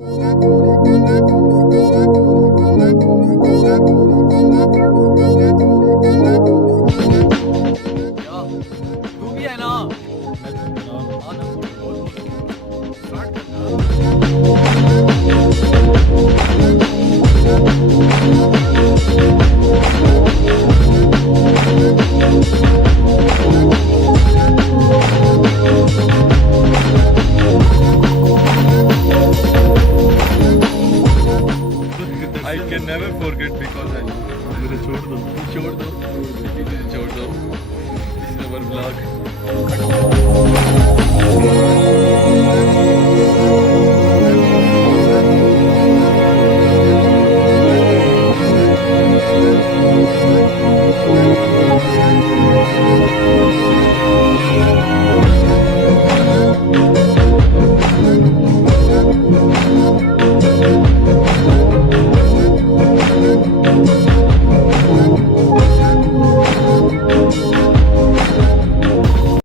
तू भी है ना? I can never forget because I छोड़ दो छोड़ दो छोड़ दो. This is our vlog.